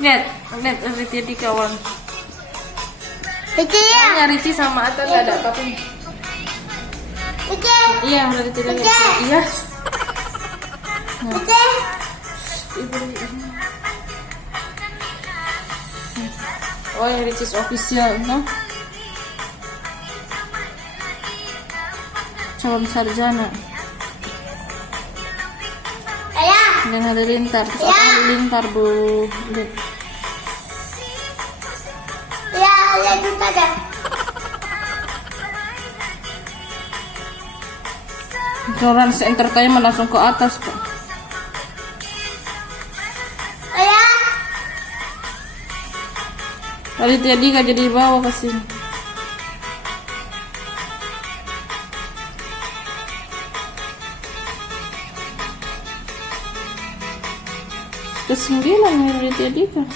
Lihat, lihat Riti di kawan. Itu ya. Hanya Riti sama Ata nggak ada apa-apa. Itu. Iya, Riti dan Riti. Iya. Itu. Oh, yang Riti's official, no? Calon sarjana. Ayah. Dan halilintar. Terus apa halilintar, Bu? Lihat. Ya, lihat aja. Ignorance Entertainment langsung ke atas, Pak. Ayah. Tadi tadi gak jadi bawa ke sini. Ke 9 ya tadi kan.